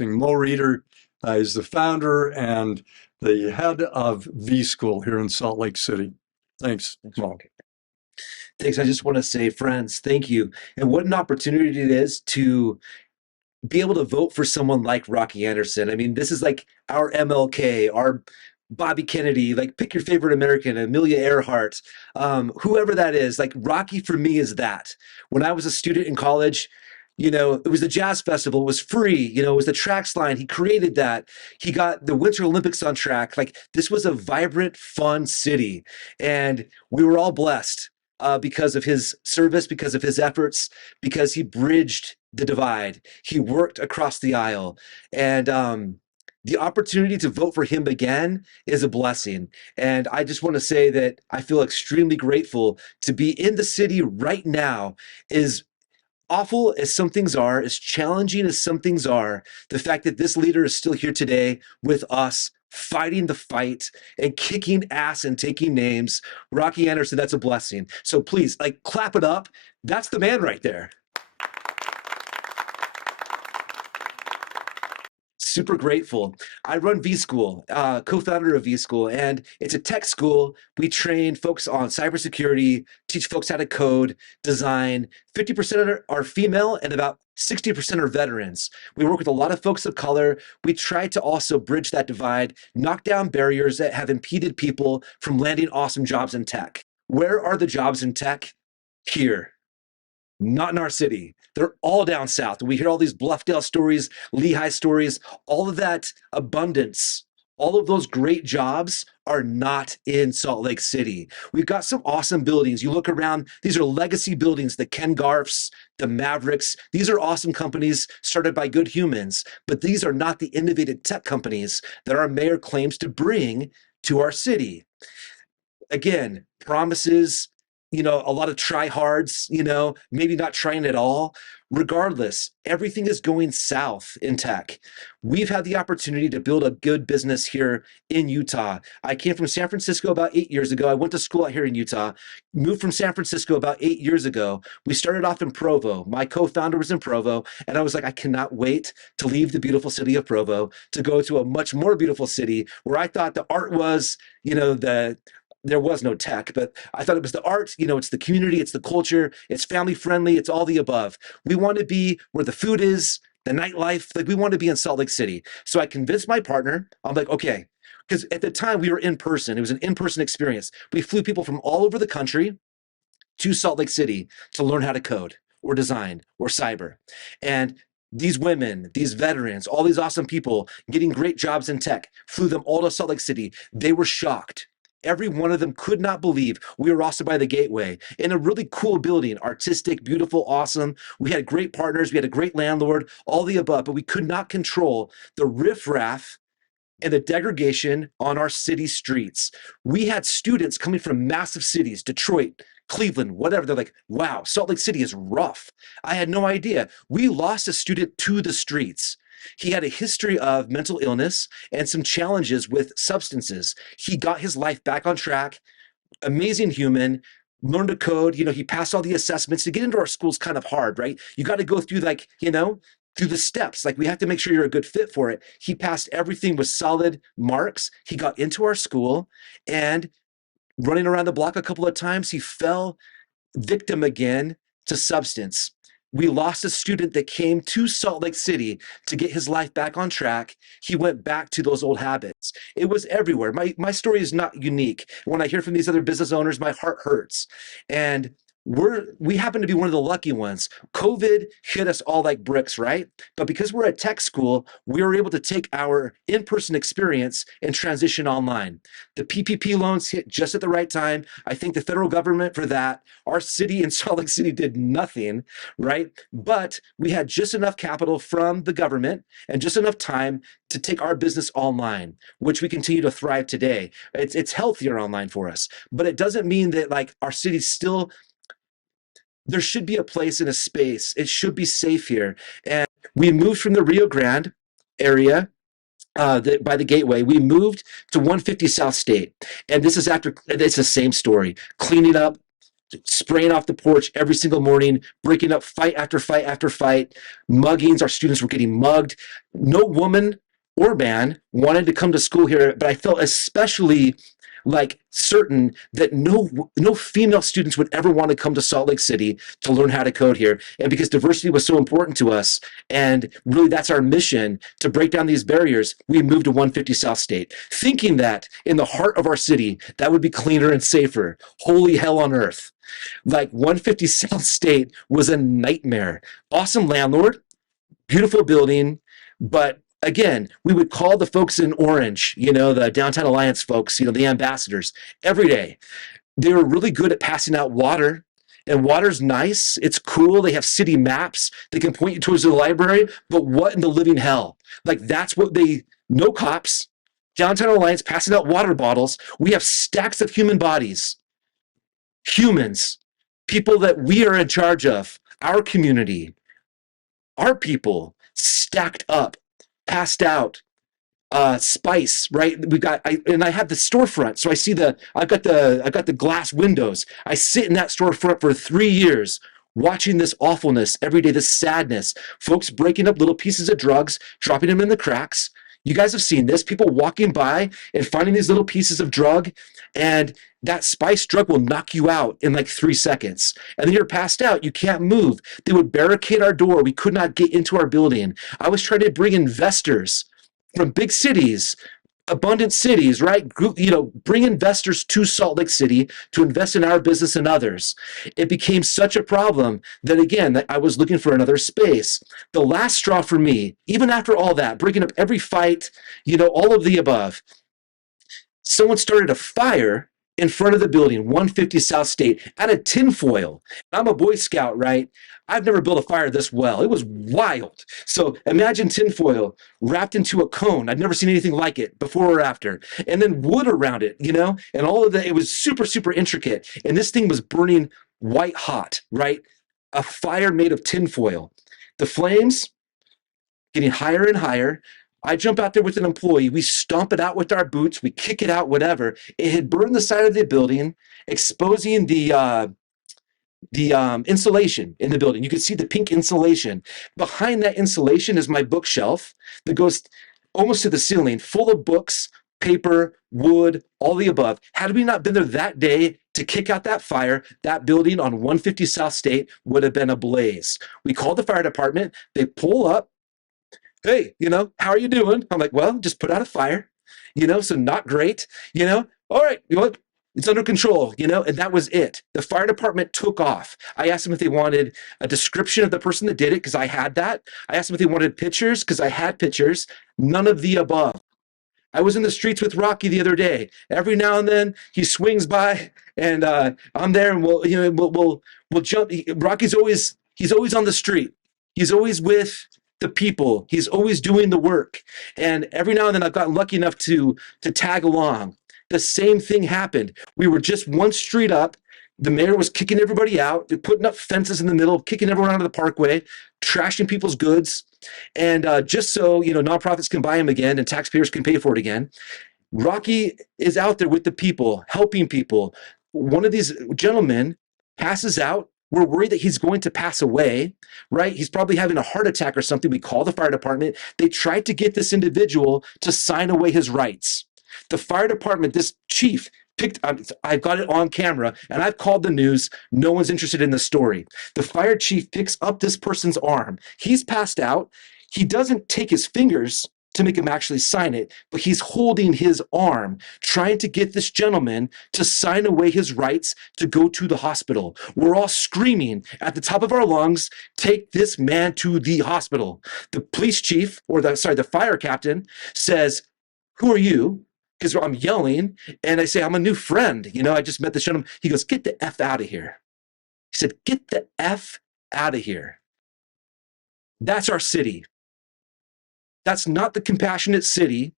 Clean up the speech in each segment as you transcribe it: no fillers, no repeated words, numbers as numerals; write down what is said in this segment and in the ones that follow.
amazing. Mo Reeder is the founder and the head of V School here in Salt Lake City. Thanks, Mo. Thanks. I just want to say, friends, thank you. And what an opportunity it is to be able to vote for someone like Rocky Anderson. I mean, this is like our MLK, our Bobby Kennedy, like pick your favorite American, Amelia Earhart, whoever that is. Like Rocky for me is that. When I was a student in college, you know, it was the jazz festival, it was free, you know, it was the tracks line. He created that. He got the Winter Olympics on track. Like this was a vibrant, fun city. And we were all blessed because of his service, because of his efforts, because he bridged the divide. He worked across the aisle. And the opportunity to vote for him again is a blessing. And I just want to say that I feel extremely grateful to be in the city right now. Is awful as some things are, as challenging as some things are, the fact that this leader is still here today with us, fighting the fight and kicking ass and taking names. Rocky Anderson, that's a blessing. So please, like, clap it up. That's the man right there. Super grateful. I run V School, co-founder of V School, and it's a tech school. We train folks on cybersecurity, teach folks how to code, design. 50% are female and about 60% are veterans. We work with a lot of folks of color. We try to also bridge that divide, knock down barriers that have impeded people from landing awesome jobs in tech. Where are the jobs in tech? Here. Not in our city. They're all down south. We hear all these Bluffdale stories, Lehigh stories, all of that abundance, all of those great jobs are not in Salt Lake City. We've got some awesome buildings. You look around, these are legacy buildings, the Ken Garfs, the Mavericks. These are awesome companies started by good humans, but these are not the innovative tech companies that our mayor claims to bring to our city. Again, promises, you know, a lot of tryhards, you know, maybe not trying at all. Regardless, everything is going south in tech. We've had the opportunity to build a good business here in Utah. I came from San Francisco about 8 years ago. I went to school out here in Utah, moved from San Francisco about 8 years ago. We started off in Provo. My co-founder was in Provo, and I was like, I cannot wait to leave the beautiful city of Provo to go to a much more beautiful city where I thought the art was, you know, there was no tech, but I thought it was the art, you know, it's the community, it's the culture, it's family friendly, it's all the above. We want to be where the food is, the nightlife, like we want to be in Salt Lake City. So I convinced my partner, I'm like, okay, because at the time we were in person, it was an in-person experience. We flew people from all over the country to Salt Lake City to learn how to code or design or cyber. And these women, these veterans, all these awesome people getting great jobs in tech, flew them all to Salt Lake City. They were shocked. Every one of them could not believe we were also by the Gateway in a really cool building, artistic, beautiful, awesome. We had great partners. We had a great landlord, all the above, but we could not control the riffraff and the degradation on our city streets. We had students coming from massive cities, Detroit, Cleveland, whatever. They're like, wow, Salt Lake City is rough. I had no idea. We lost a student to the streets. He had a history of mental illness and some challenges with substances. He got his life back on track, amazing human, learned to code, you know, he passed all the assessments. To get into our school is kind of hard, right? You got to go through like, you know, through the steps. Like we have to make sure you're a good fit for it. He passed everything with solid marks. He got into our school and running around the block a couple of times, he fell victim again to substance. We lost a student that came to Salt Lake City to get his life back on track. He went back to those old habits. It was everywhere. My story is not unique. When I hear from these other business owners, my heart hurts. And we happen to be one of the lucky ones. COVID hit us all like bricks, right? But because we're a tech school, we were able to take our in-person experience and transition online. The PPP loans hit just at the right time. I thank the federal government for that. Our city in Salt Lake City did nothing, right? But we had just enough capital from the government and just enough time to take our business online, which we continue to thrive today. It's healthier online for us, but it doesn't mean that like our city's still. There should be a place and a space. It should be safe here. And we moved from the Rio Grande area by the Gateway. We moved to 150 South State. And this is after, it's the same story. Cleaning up, spraying off the porch every single morning, breaking up fight after fight after fight, muggings. Our students were getting mugged. No woman or man wanted to come to school here, but I felt especially like certain that no female students would ever want to come to Salt Lake City to learn how to code here. And because diversity was so important to us, and really that's our mission to break down these barriers, we moved to 150 South State, thinking that in the heart of our city, that would be cleaner and safer. Holy hell on earth. Like 150 South State was a nightmare. Awesome landlord, beautiful building, but again, we would call the folks in Orange, the Downtown Alliance folks, the ambassadors, every day. They were really good at passing out water, and water's nice. It's cool. They have city maps. They can point you towards the library, but what in the living hell? Like, that's what no cops, Downtown Alliance passing out water bottles. We have stacks of human bodies, humans, people that we are in charge of, our community, our people, stacked up, passed out, spice, right? I have the storefront, so I've got the glass windows. I sit in that storefront for 3 years, watching this awfulness every day, this sadness, folks breaking up little pieces of drugs, dropping them in the cracks. You guys have seen this, people walking by and finding these little pieces of drug, and that spice drug will knock you out in like 3 seconds. And then you're passed out. You can't move. They would barricade our door. We could not get into our building. I was trying to bring investors from big cities, abundant cities, right? Bring investors to Salt Lake City to invest in our business and others. It became such a problem that, again, that I was looking for another space. The last straw for me, even after all that, breaking up every fight, all of the above, someone started a fire in front of the building, 150 South State, out of tinfoil. I'm a Boy Scout, right? I've never built a fire this well. It was wild. So imagine tinfoil wrapped into a cone. I've never seen anything like it before or after. And then wood around it, and all of that. It was super, super intricate. And this thing was burning white hot, right? A fire made of tinfoil. The flames getting higher and higher. I jump out there with an employee. We stomp it out with our boots. We kick it out, whatever. It had burned the side of the building, exposing the insulation in the building. You can see the pink insulation. Behind that insulation is my bookshelf that goes almost to the ceiling, full of books, paper, wood, all the above. Had we not been there that day to kick out that fire, that building on 150 South State would have been ablaze. We called the fire department. They pull up. Hey, how are you doing? I'm like, well, just put out a fire, so not great, all right, it's under control, and that was it. The fire department took off. I asked them if they wanted a description of the person that did it, because I had that. I asked them if they wanted pictures, because I had pictures. None of the above. I was in the streets with Rocky the other day. Every now and then he swings by, and I'm there, and we'll jump. Rocky's he's always on the street. He's always with the people. He's always doing the work. And every now and then I've gotten lucky enough to tag along. The same thing happened. We were just one street up. The mayor was kicking everybody out, putting up fences in the middle, kicking everyone out of the parkway, trashing people's goods. And just so, nonprofits can buy them again and taxpayers can pay for it again. Rocky is out there with the people, helping people. One of these gentlemen passes out. We're worried that he's going to pass away, right? He's probably having a heart attack or something. We call the fire department. They tried to get this individual to sign away his rights. The fire department, this chief, I've got it on camera, and I've called the news. No one's interested in the story. The fire chief picks up this person's arm. He's passed out. He doesn't take his fingers to make him actually sign it, but he's holding his arm, trying to get this gentleman to sign away his rights to go to the hospital. We're all screaming at the top of our lungs, take this man to the hospital. The police chief, the fire captain says, who are you? Because I'm yelling, and I say, I'm a new friend. I just met this gentleman. He goes, get the F out of here. He said, get the F out of here. That's our city. That's not the compassionate city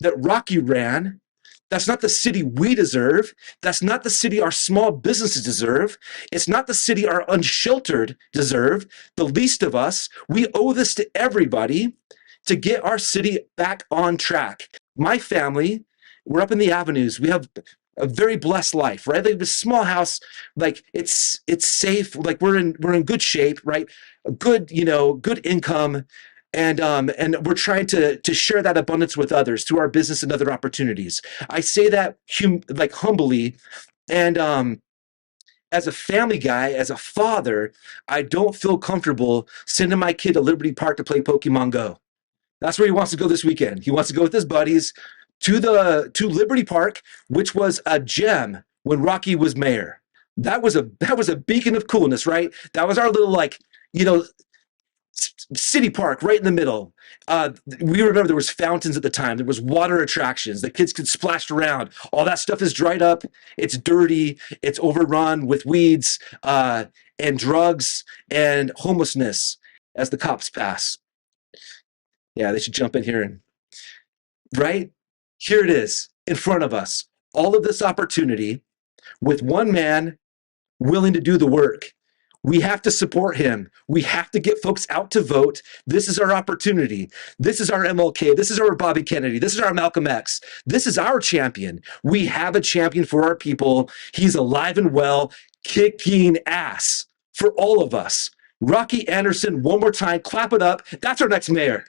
that Rocky ran. That's not the city we deserve. That's not the city our small businesses deserve. It's not the city our unsheltered deserve. The least of us. We owe this to everybody to get our city back on track. My family, we're up in the avenues. We have a very blessed life, right? Like this small house, like it's safe, like we're in good shape, right? A good, good income, and we're trying to share that abundance with others through our business and other opportunities. I say that like humbly, and as a family guy, as a father, I don't feel comfortable sending my kid to Liberty Park to play Pokemon Go. That's where he wants to go this weekend. He wants to go with his buddies to Liberty Park, which was a gem when Rocky was mayor. That was a beacon of coolness, right? That was our little, like, city park right in the middle. We remember there was fountains at the time. There was water attractions. The kids could splash around. All that stuff is dried up. It's dirty. It's overrun with weeds and drugs and homelessness as the cops pass. Yeah, they should jump in here and, right? Here it is in front of us. All of this opportunity with one man willing to do the work. We have to support him. We have to get folks out to vote. This is our opportunity. This is our MLK. This is our Bobby Kennedy. This is our Malcolm X. This is our champion. We have a champion for our people. He's alive and well, kicking ass for all of us. Rocky Anderson, one more time, clap it up. That's our next mayor.